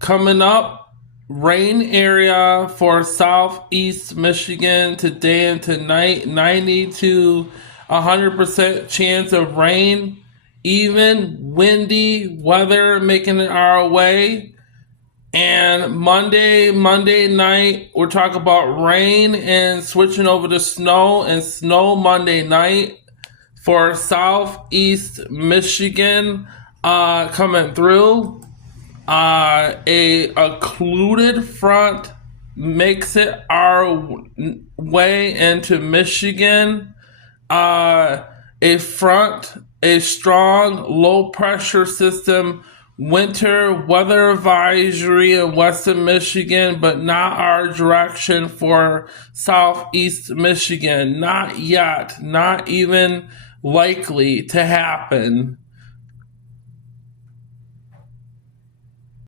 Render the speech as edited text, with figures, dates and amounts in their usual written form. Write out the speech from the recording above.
Coming up, rain area for southeast Michigan today and tonight, 90 to 100% chance of rain, even windy weather making it our way. And Monday night, we're talking about rain and switching over to snow and snow Monday night for southeast Michigan coming through. A occluded front makes it our way into Michigan. A front, a strong low pressure system, winter weather advisory in western Michigan, but not our direction for southeast Michigan. Not yet, not even likely to happen.